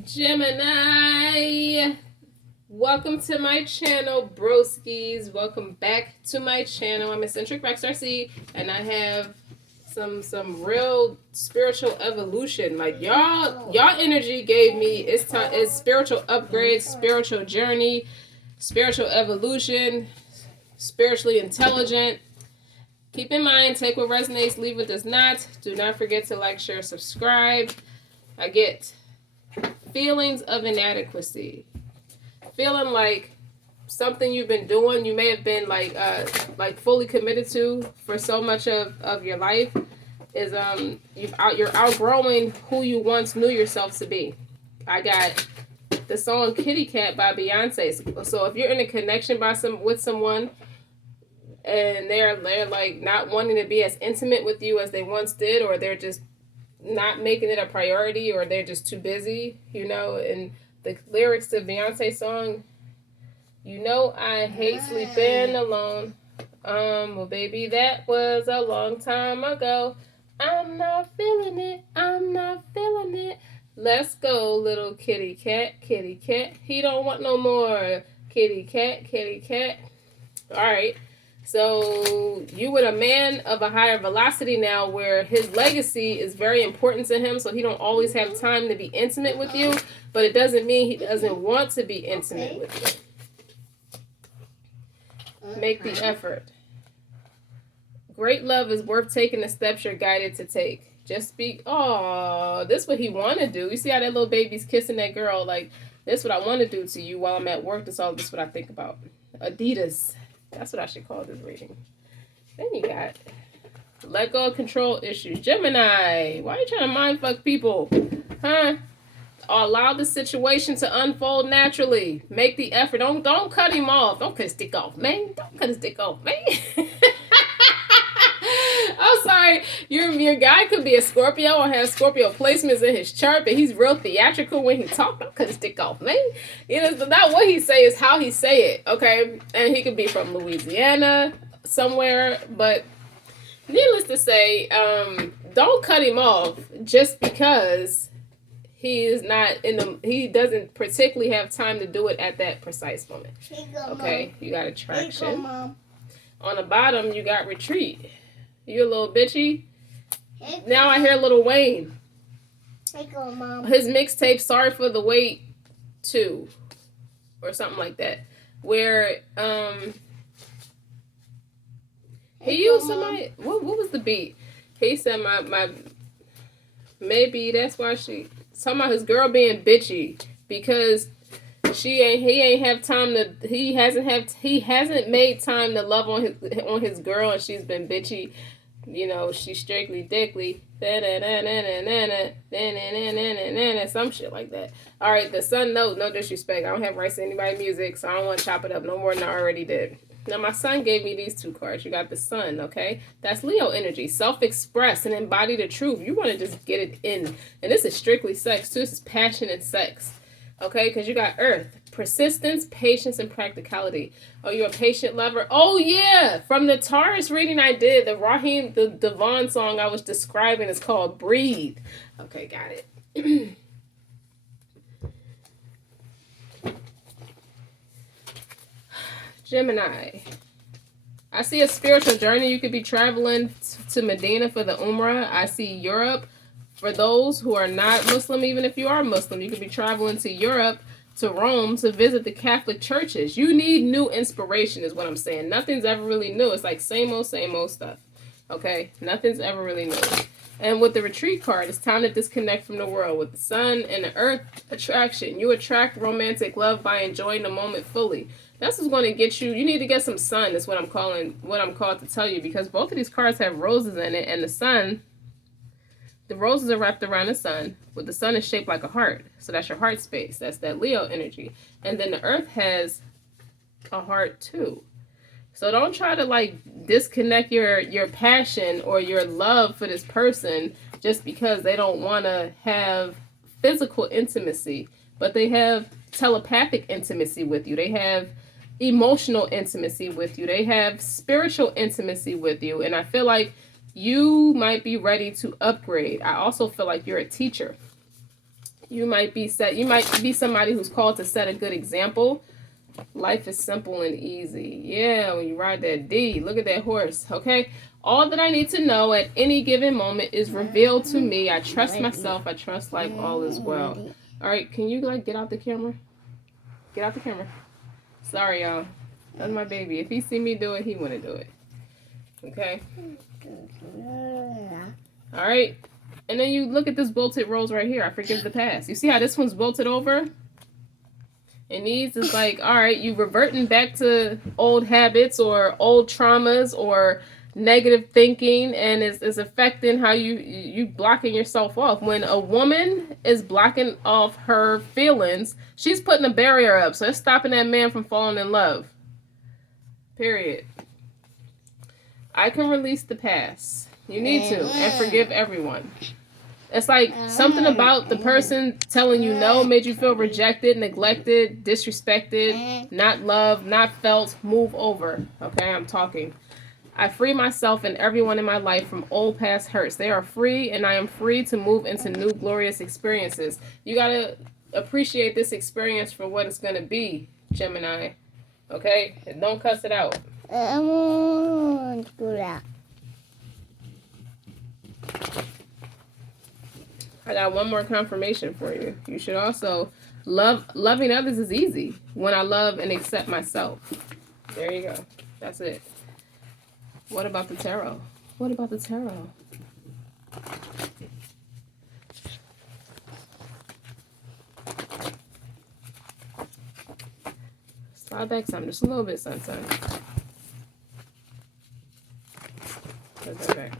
Gemini, welcome to my channel, broskies. Welcome back to my channel. I'm eccentric RockStar'Seed, and I have some real spiritual evolution. Like y'all energy gave me it's time. It's spiritual upgrade, spiritual journey, spiritual evolution, spiritually intelligent. Keep in mind, take what resonates, leave what does not. Do not forget to like, share, subscribe. I get feelings of inadequacy, feeling like something you've been doing, you may have been like fully committed to for so much of your life is you're outgrowing who you once knew yourself to be. I got the song Kitty Cat by Beyonce. So if you're in a connection with someone and they're like not wanting to be as intimate with you as they once did, or they're just not making it a priority, or they're just too busy, and the lyrics to Beyonce's song, I hate sleeping alone. Well, baby, that was a long time ago. I'm not feeling it. I'm not feeling it. Let's go, little kitty cat, kitty cat. He don't want no more. Kitty cat, kitty cat. All right. So you with a man of a higher velocity now, where his legacy is very important to him, so he don't always have time to be intimate with you, but it doesn't mean he doesn't want to be intimate with you. Make the effort. Great love is worth taking the steps you're guided to take. Just be, this is what he want to do. You see how that little baby's kissing that girl? Like, this is what I want to do to you while I'm at work. This is what I think about. Adidas. That's what I should call this reading. Then you got let go of control issues. Gemini, why are you trying to mind fuck people? Huh? Allow the situation to unfold naturally. Make the effort. Don't cut him off. Don't cut his dick off, man. Don't cut his dick off, man. I'm sorry. Your guy could be a Scorpio or have Scorpio placements in his chart, but he's real theatrical when he talks. Don't cut his dick off, man. It's not what he say, is how he say it, okay? And he could be from Louisiana somewhere, but needless to say, don't cut him off just because he doesn't particularly have time to do it at that precise moment. Okay, you got attraction. On the bottom, you got retreat. You a little bitchy. Now I hear Lil Wayne. His mixtape, Sorry for the Wait 2, or something like that, where he used somebody. What was the beat? He said my maybe that's why she talking about his girl being bitchy, because he hasn't made time to love on his girl, and she's been bitchy. She's strictly dickly. Some shit like that. All right, the son, no disrespect. I don't have rights to anybody's music, so I don't want to chop it up no more than I already did. Now, my son gave me these two cards. You got the sun, okay? That's Leo energy. Self-express and embody the truth. You want to just get it in. And this is strictly sex, too. This is passionate sex, okay? Because you got earth. Persistence, patience, and practicality. Oh, you're a patient lover? Oh, yeah. From the Taurus reading I did, the Raheem, the Devon song I was describing is called Breathe. Okay, got it. Gemini. I see a spiritual journey. You could be traveling to Medina for the Umrah. I see Europe. For those who are not Muslim, even if you are Muslim, you could be traveling to Europe, to Rome, to visit the Catholic churches. You need new inspiration is what I'm saying. Nothing's ever really new. It's like same old stuff. Okay? Nothing's ever really new. And with the retreat card, it's time to disconnect from the world. With the sun and the earth, attraction. You attract romantic love by enjoying the moment fully. That's what's going to get you. You need to get some sun is what I'm called to tell you, because both of these cards have roses in it, and the sun, the roses are wrapped around the sun, but the sun is shaped like a heart. So that's your heart space. That's that Leo energy. And then the earth has a heart too. So don't try to disconnect your passion or your love for this person just because they don't want to have physical intimacy, but they have telepathic intimacy with you. They have emotional intimacy with you. They have spiritual intimacy with you. And I feel like you might be ready to upgrade. I also feel like you're a teacher. You might be somebody who's called to set a good example. Life is simple and easy. Yeah, when you ride that D, look at that horse, okay? All that I need to know at any given moment is revealed to me. I trust myself. I trust life. All is well. All right, can you like get out the camera? Get out the camera. Sorry, y'all. That's my baby. If he see me do it, he want to do it. Okay? All right. And then you look at this bolted rose right here. I forgive the past. You see how this one's bolted over? And these is like, all right, you reverting back to old habits or old traumas or negative thinking, and it's affecting how you blocking yourself off. When a woman is blocking off her feelings, she's putting a barrier up. So it's stopping that man from falling in love. Period. I can release the past. You need to, and forgive everyone. It's like something about the person telling you no made you feel rejected, neglected, disrespected, not loved, not felt. Move over. Okay, I'm talking. I free myself and everyone in my life from old past hurts. They are free, and I am free to move into new glorious experiences. You got to appreciate this experience for what it's going to be, Gemini. Okay? And don't cuss it out. I want to do that. I got one more confirmation for you. You should also loving others is easy when I love and accept myself. There you go. That's it. What about the tarot? What about the tarot? Slide back some, just a little bit, son. Put that back.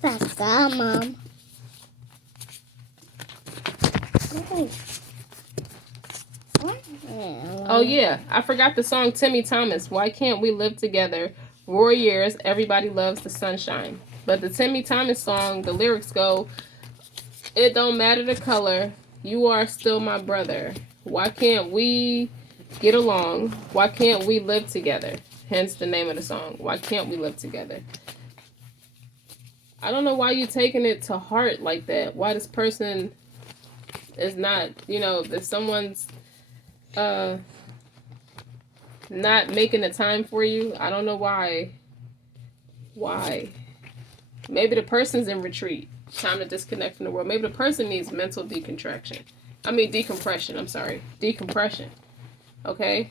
What's that, Mom? Oh yeah, I forgot the song Timmy Thomas. Why can't we live together? Warriors, everybody loves the sunshine. But the Timmy Thomas song, the lyrics go, it don't matter the color, you are still my brother. Why can't we get along? Why can't we live together? Hence the name of the song. Why can't we live together? I don't know why you're taking it to heart like that. Why this person is not, if someone's not making the time for you, I don't know why. Why? Maybe the person's in retreat. Time to disconnect from the world. Maybe the person needs mental decompression. I'm sorry. Decompression. Okay?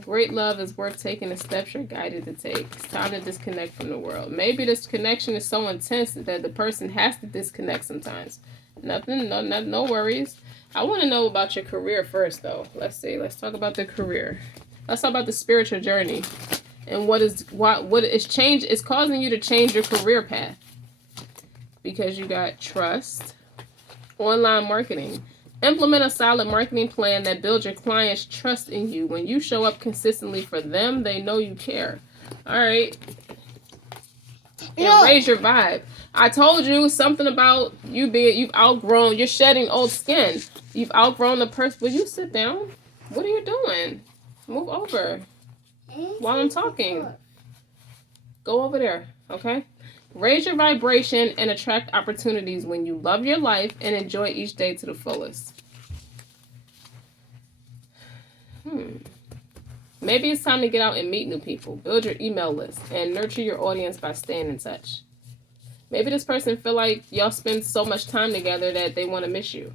Great love is worth taking the steps you're guided to take. It's time to disconnect from the world. Maybe this connection is so intense that the person has to disconnect sometimes. No worries. I want to know about your career first, though. Let's see. Let's talk about the career. Let's talk about the spiritual journey and what is change. It's causing you to change your career path because you got trust, online marketing. Implement a solid marketing plan that builds your clients' trust in you. When you show up consistently for them, they know you care. All right. And raise your vibe. I told you something about you've outgrown, you're shedding old skin. You've outgrown the person. Will you sit down? What are you doing? Move over while I'm talking. Go over there, okay? Raise your vibration and attract opportunities when you love your life and enjoy each day to the fullest. Maybe it's time to get out and meet new people. Build your email list and nurture your audience by staying in touch. Maybe this person feel like y'all spend so much time together that they want to miss you.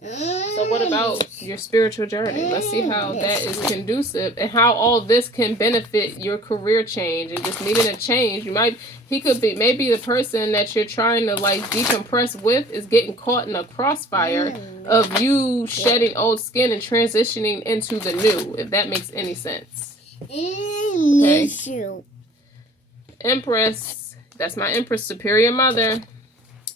So what about your spiritual journey? Let's see how that is conducive and how all this can benefit your career change and just needing a change. Maybe the person that you're trying to like decompress with is getting caught in a crossfire of you shedding old skin and transitioning into the new, if that makes any sense. Okay. Empress, that's my Empress, superior mother.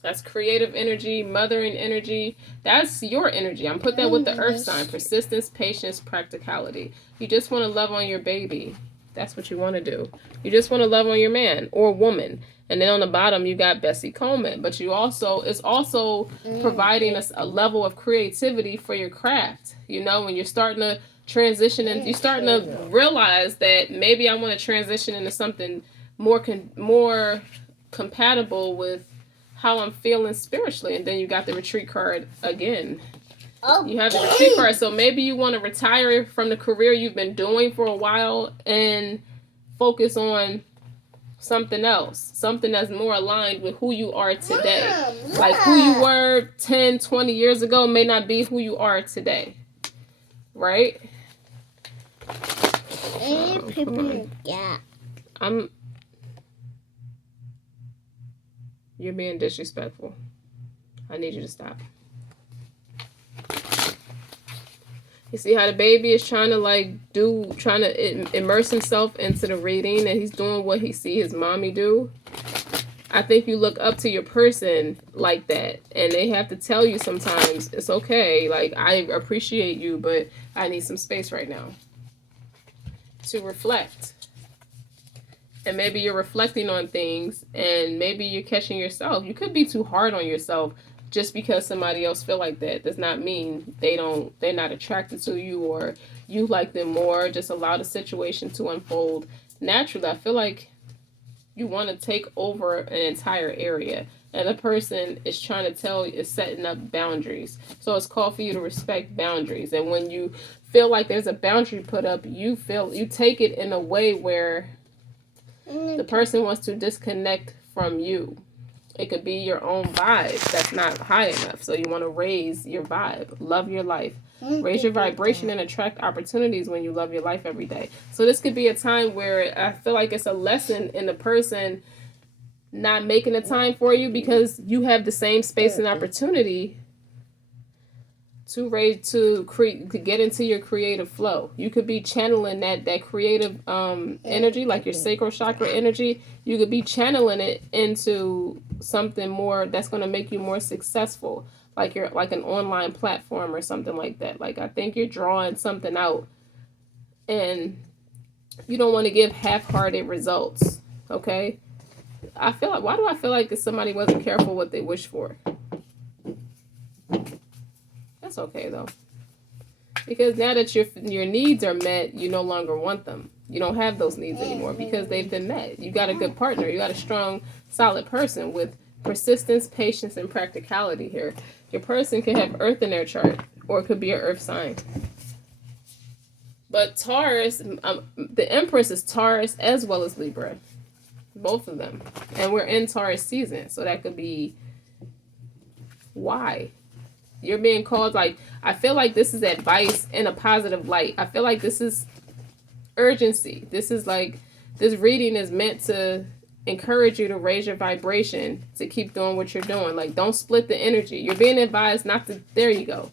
That's creative energy, mothering energy. That's your energy. I'm put that with the earth sign. Persistence, patience, practicality. You just want to love on your baby. That's what you want to do. You just want to love on your man or woman. And then on the bottom, you got Bessie Coleman. But it's also providing us a level of creativity for your craft. When you're starting to transitioning. You're starting to realize that maybe I want to transition into something more compatible with how I'm feeling spiritually. And then you got the retreat card again. You have the retreat card, so maybe you want to retire from the career you've been doing for a while and focus on something else, something that's more aligned with who you are today. Like who you were 10, 20 years ago may not be who you are today, right? You're being disrespectful. I need you to stop. You see how the baby is trying to immerse himself into the reading, and he's doing what he see his mommy do. I think you look up to your person like that, and they have to tell you sometimes, it's okay, like, I appreciate you, but I need some space right now to reflect. And maybe you're reflecting on things, and maybe you're catching yourself. You could be too hard on yourself. Just because somebody else feel like that does not mean they're not attracted to you or you like them more. Just allow the situation to unfold naturally. I feel like you want to take over an entire area, and the person is trying to is setting up boundaries. So it's called for you to respect boundaries. And when you feel like there's a boundary put up, you take it in a way where the person wants to disconnect from you. It could be your own vibe that's not high enough. So you want to raise your vibe. Love your life. Raise your vibration and attract opportunities when you love your life every day. So this could be a time where I feel like it's a lesson in the person not making the time for you because you have the same space and opportunity to get into your creative flow. You could be channeling that creative energy, like your sacral chakra energy. You could be channeling it into something more that's going to make you more successful, like an online platform or something like that. Like, I think you're drawing something out, and you don't want to give half-hearted results. Okay, why do I feel like if somebody wasn't careful what they wish for? That's okay though, because now that your needs are met, you no longer want them. You don't have those needs anymore because they've been met. You got a good partner. You got a strong, solid person with persistence, patience, and practicality here. Your person can have Earth in their chart, or it could be an Earth sign. But Taurus, the Empress is Taurus as well as Libra, both of them, and we're in Taurus season, so that could be why. You're being called, like, I feel like this is advice in a positive light. I feel like this is urgency. This is like, this reading is meant to encourage you to raise your vibration, to keep doing what you're doing. Like, don't split the energy. You're being advised not to, there you go.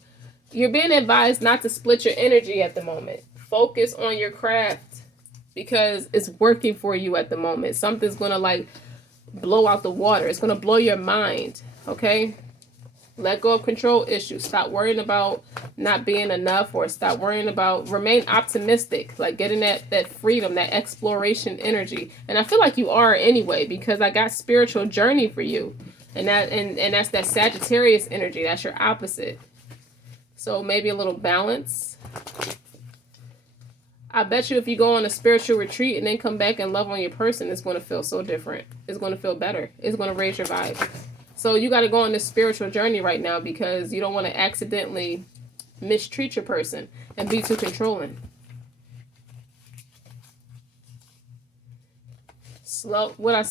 You're being advised not to split your energy at the moment. Focus on your craft because it's working for you at the moment. Something's going to, like, blow out the water. It's going to blow your mind, okay? Let go of control issues. Stop worrying about not being enough, or stop worrying about, remain optimistic, like getting that freedom, that exploration energy. And I feel like you are anyway, because I got spiritual journey for you. And that's that Sagittarius energy. That's your opposite. So maybe a little balance. I bet you if you go on a spiritual retreat and then come back and love on your person, it's going to feel so different. It's going to feel better. It's going to raise your vibe. So you got to go on this spiritual journey right now because you don't want to accidentally mistreat your person and be too controlling. Slow and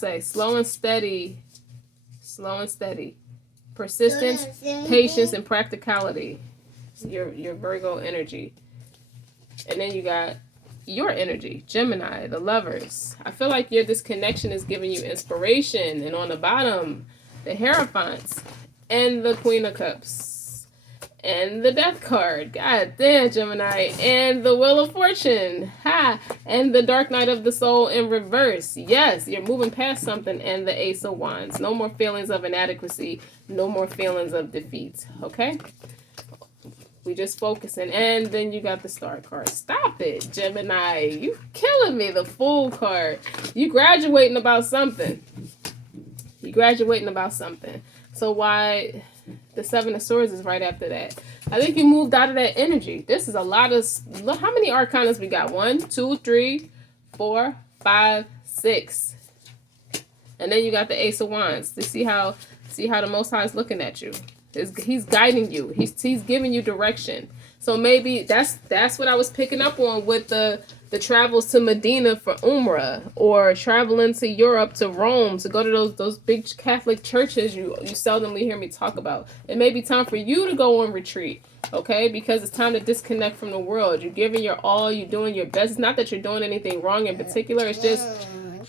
steady. Slow and steady. Persistence, patience, and practicality. Your Virgo energy. And then you got your energy, Gemini, the lovers. I feel like this connection is giving you inspiration. And on the bottom, the Hierophants, and the Queen of Cups, and the Death card. God damn, Gemini. And the Wheel of Fortune. Ha! And the Dark Night of the Soul in reverse. Yes, you're moving past something. And the Ace of Wands. No more feelings of inadequacy. No more feelings of defeat. Okay? We just focusing. And then you got the Star card. Stop it, Gemini. You killing me. The Fool card. You graduating about something. You're graduating about something. So why The Seven of Swords is right after that. I think you moved out of that energy. This is a lot of, look how many arcanas we got. 1, 2, 3, 4, 5, 6. And then you got the Ace of Wands. To see how the Most High is looking at you. He's guiding you. He's giving you direction. So maybe that's what I was picking up on with the travels to Medina for Umrah, or traveling to Europe, to Rome, to go to those big Catholic churches you seldomly hear me talk about. It may be time for you to go on retreat, okay? Because it's time to disconnect from the world. You're giving your all, you're doing your best. It's not that you're doing anything wrong in particular. It's just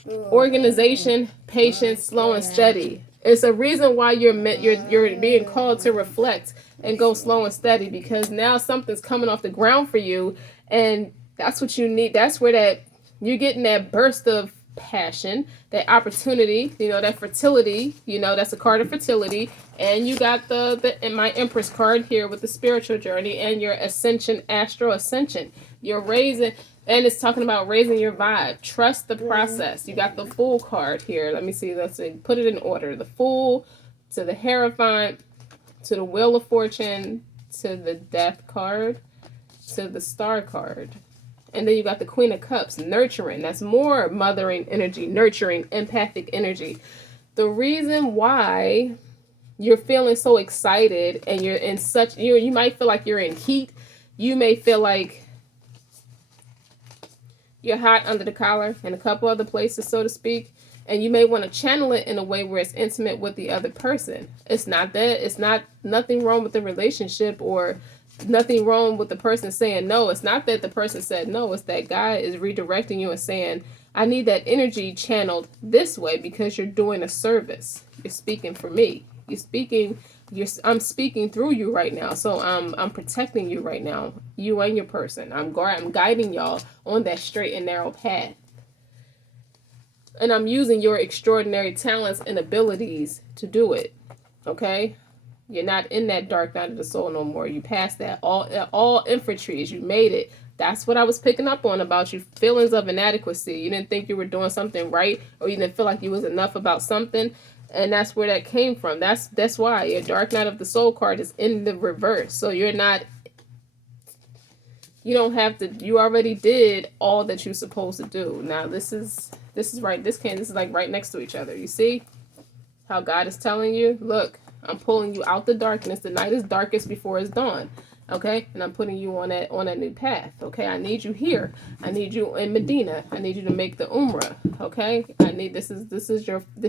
organization, patience, slow and steady. It's a reason why you're being called to reflect and go slow and steady, because now something's coming off the ground for you, and that's what you need. That's where you're getting that burst of passion, that opportunity, that fertility, that's a card of fertility. And you got in my Empress card here with the spiritual journey and your ascension, astral ascension. You're raising, and it's talking about raising your vibe. Trust the process. You got the Fool card here. Let me see. Let's see. Put it in order. The Fool, to the Hierophant, to the Wheel of Fortune, to the Death card, to the Star card. And then you got the Queen of Cups, nurturing. That's more mothering energy, nurturing, empathic energy. The reason why you're feeling so excited and you're in such, you might feel like you're in heat. You may feel like you're hot under the collar in a couple other places, so to speak. And you may want to channel it in a way where it's intimate with the other person. It's not that. It's not nothing wrong with the relationship, or nothing wrong with the person saying no. It's not that the person said no. It's that guy is redirecting you and saying, I need that energy channeled this way because you're doing a service. You're speaking for me. I'm speaking through you right now. So I'm protecting you right now. You and your person. I'm guiding y'all on that straight and narrow path. And I'm using your extraordinary talents and abilities to do it. Okay? You're not in that dark night of the soul no more. You passed that. All infantries. You made it. That's what I was picking up on about you. Feelings of inadequacy. You didn't think you were doing something right, or you didn't feel like you was enough about something. And that's where that came from. That's why your dark night of the soul card is in the reverse. So you don't have to, you already did all that you're supposed to do. Now this is right. This is like right next to each other. You see how God is telling you, look, I'm pulling you out the darkness. The night is darkest before it's dawn. Okay? And I'm putting you on that new path. Okay? I need you here. I need you in Medina. I need you to make the Umrah. Okay? This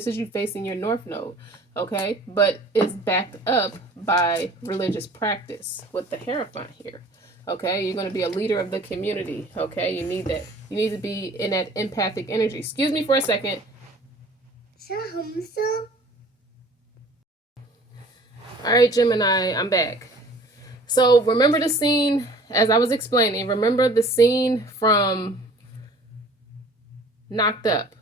is you facing your north node. Okay? But it's backed up by religious practice with the Hierophant here. Okay? You're going to be a leader of the community. Okay? You need that. You need to be in that empathic energy. Excuse me for a second. All right, Gemini, I'm back. So remember the scene, as I was explaining, remember the scene from Knocked Up.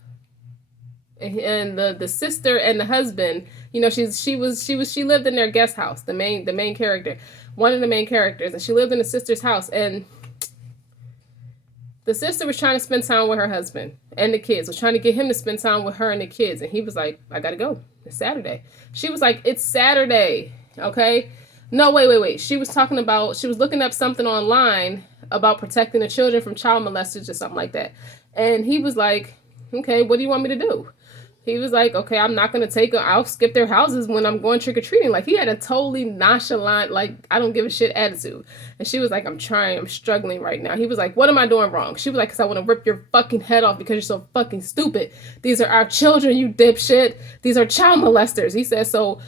And the sister and the husband, she lived in their guest house, the main character, one of the main characters, and she lived in the sister's house, and the sister was trying to spend time with her husband and the kids, was trying to get him to spend time with her and the kids. And he was like, I gotta go. It's Saturday. She was like, it's Saturday. Okay. No, wait. She was looking up something online about protecting the children from child molesters or something like that. And he was like, okay, what do you want me to do? He was like, okay, I'm not going to I'll skip their houses when I'm going trick-or-treating. Like, he had a totally nonchalant, like, I don't give a shit attitude. And she was like, I'm struggling right now. He was like, what am I doing wrong? She was like, because I want to rip your fucking head off because you're so fucking stupid. These are our children, you dipshit. These are child molesters. He said, so,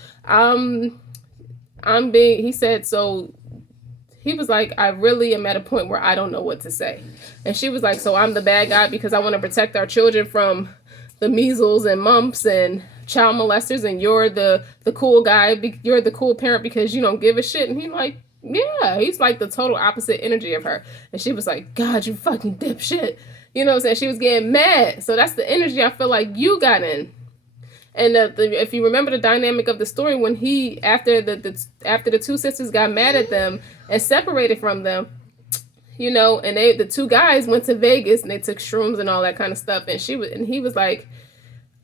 he was like, I really am at a point where I don't know what to say. And she was like, so I'm the bad guy because I want to protect our children from the measles and mumps and child molesters, and you're the cool guy, you're the cool parent because you don't give a shit. And he's like, yeah, he's like the total opposite energy of her. And she was like, God, you fucking dipshit. You know what I'm saying? She was getting mad. So that's the energy I feel like you got in. And if you remember the dynamic of the story, when after the two sisters got mad at them and separated from them, and the two guys went to Vegas and they took shrooms and all that kind of stuff. And he was like,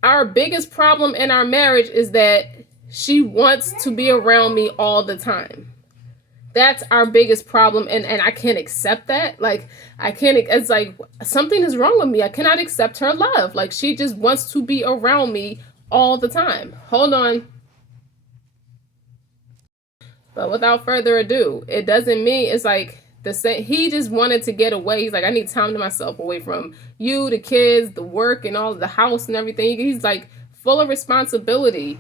our biggest problem in our marriage is that She wants to be around me all the time. That's our biggest problem, and I can't accept that. Like, I can't, it's like something is wrong with me. I cannot accept her love. Like, she just wants to be around me all the time. Hold on. But without further ado, it doesn't mean it's like the same. He just wanted to get away. He's like, I need time to myself, away from you, the kids, the work, and all of the house and everything. He's like full of responsibility,